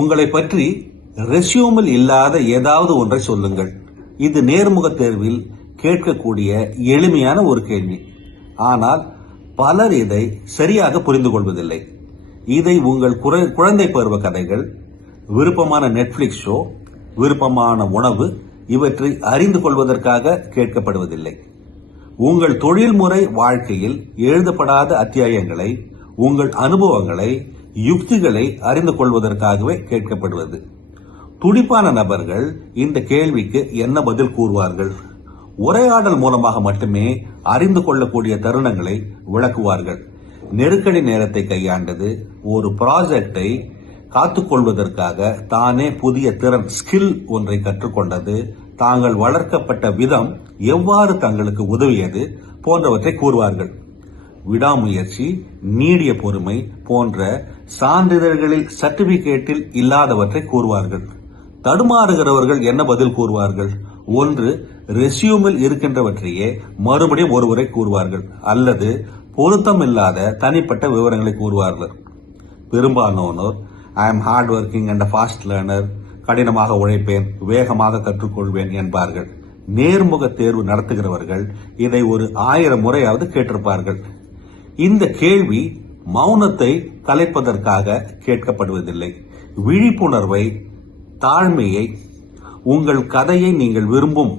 உங்களை பற்றி ரெஸ்யூமில் இல்லாத ஏதாவது ஒன்றை சொல்லுங்கள். இது நேர்முக தேர்வில் கேட்கக்கூடிய எளிமையான ஒரு கேள்வி. ஆனால் பலர் இதை சரியாக புரிந்து கொள்வதில்லை. இதை உங்கள் குழந்தை பருவ கதைகள், விருப்பமான நெட்ஃபிளிக்ஸ் ஷோ, விருப்பமான உணவு இவற்றை அறிந்து கொள்வதற்காக கேட்கப்படுவதில்லை. உங்கள் தொழில்முறை வாழ்க்கையில் எழுதப்படாத அத்தியாயங்களை, உங்கள் அனுபவங்களை, யுக்திகளை அறிந்து கொள்வதற்காகவே கேட்கப்படுவது. துடிப்பான நபர்கள் இந்த கேள்விக்கு என்ன பதில் கூறுவார்கள்? உரையாடல் மூலமாக மட்டுமே அறிந்து கொள்ளக்கூடிய தருணங்களை விளக்குவார்கள். நெருக்கடி நேரத்தை கையாண்டது, ஒரு ப்ராஜெக்டை காத்துக்கொள்வதற்காக தானே புதிய திறன் ஸ்கில் ஒன்றை கற்றுக்கொண்டது, தாங்கள் வளர்க்கப்பட்ட விதம் எவ்வாறு தங்களுக்கு உதவியது போன்றவற்றை கூறுவார்கள். விடாமுயற்சி, நீடிய பொறுமை போன்ற சான்றிதழ்களில், சர்டிபிகேட்டில் இல்லாதவற்றை கூறுவார்கள். தடுமாறுகிறவர்கள் என்ன பதில் கூறுவார்கள்? ஒன்று, ரெஸ்யூமில் இருக்கின்றவற்றையே மறுபடியும் ஒருவரை கூறுவார்கள், அல்லது பொருத்தமில்லாத தனிப்பட்ட விவரங்களை கூறுவார்கள். பெரும்பாலானோர் I am hard working and fast learner, கடினமாக உழைப்பேன், வேகமாக கற்றுக்கொள்வேன் என்பார்கள். நேர்முக தேர்வு நடத்துகிறவர்கள் இதை ஒரு 1000 முறையாவது கேட்டிருப்பார்கள். இந்த கேள்வி மௌனத்தை கலைப்பதற்காக கேட்கப்படுவதில்லை. விழிப்புணர்வை, தாழ்மையை, உங்கள் கதையை நீங்கள் விரும்பும்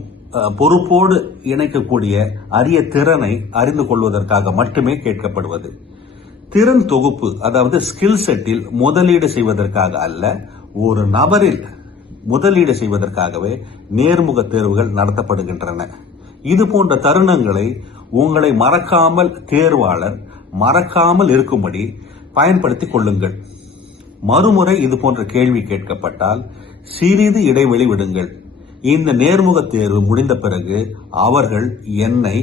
பொறுப்போடு இணைக்கக்கூடிய அரிய திறனை அறிந்து கொள்வதற்காக மட்டுமே கேட்கப்படுவது. திறன் தொகுப்பு, அதாவது ஸ்கில் செட்டில் முதலீடு செய்வதற்காக அல்ல, ஒரு நபரில் முதலீடு செய்வதற்காகவே நேர்முக தேர்வுகள் நடத்தப்படுகின்றன. இது போன்ற தருணங்களை உங்களை மறக்காமல், தேர்வாளர் மறக்காமல் இருக்கும்படி பயன்படுத்திக் கொள்ளுங்கள். மறுமுறை இது போன்ற கேள்வி கேட்கப்பட்டால் சிறிது இடைவெளி விடுங்கள். இந்த நேர்முக தேர்வு முடிந்த பிறகு அவர்கள் என்னை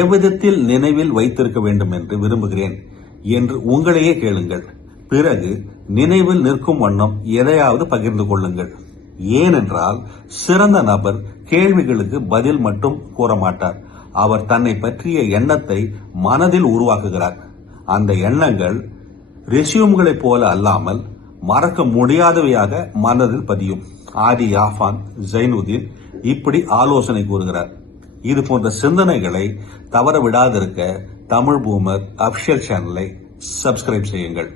எவ்விதத்தில் நினைவில் வைத்திருக்க வேண்டும் என்று விரும்புகிறேன் என்று உங்களையே கேளுங்கள். பிறகு நினைவில் நிற்கும் வண்ணம் எதையாவது பகிர்ந்து கொள்ளுங்கள். ஏனென்றால் சிறந்த நபர் கேள்விகளுக்கு பதில் மட்டும் கூற மாட்டார். அவர் தன்னை பற்றிய எண்ணத்தை மனதில் உருவாக்குகிறார். அந்த எண்ணங்கள் ரெஸ்யூம்களைப் போல அல்லாமல் மறக்க முடியாதவையாக மனதில் பதியும். ஆதி யாஃபான் ஜைனுதீன் இப்படி ஆலோசனை கூறுகிறார். இது போன்ற சிந்தனைகளை தவற விடாதிருக்க தமிழ் பூமர் அபிஷியல் சேனலை சப்ஸ்கிரைப் செய்யுங்கள்.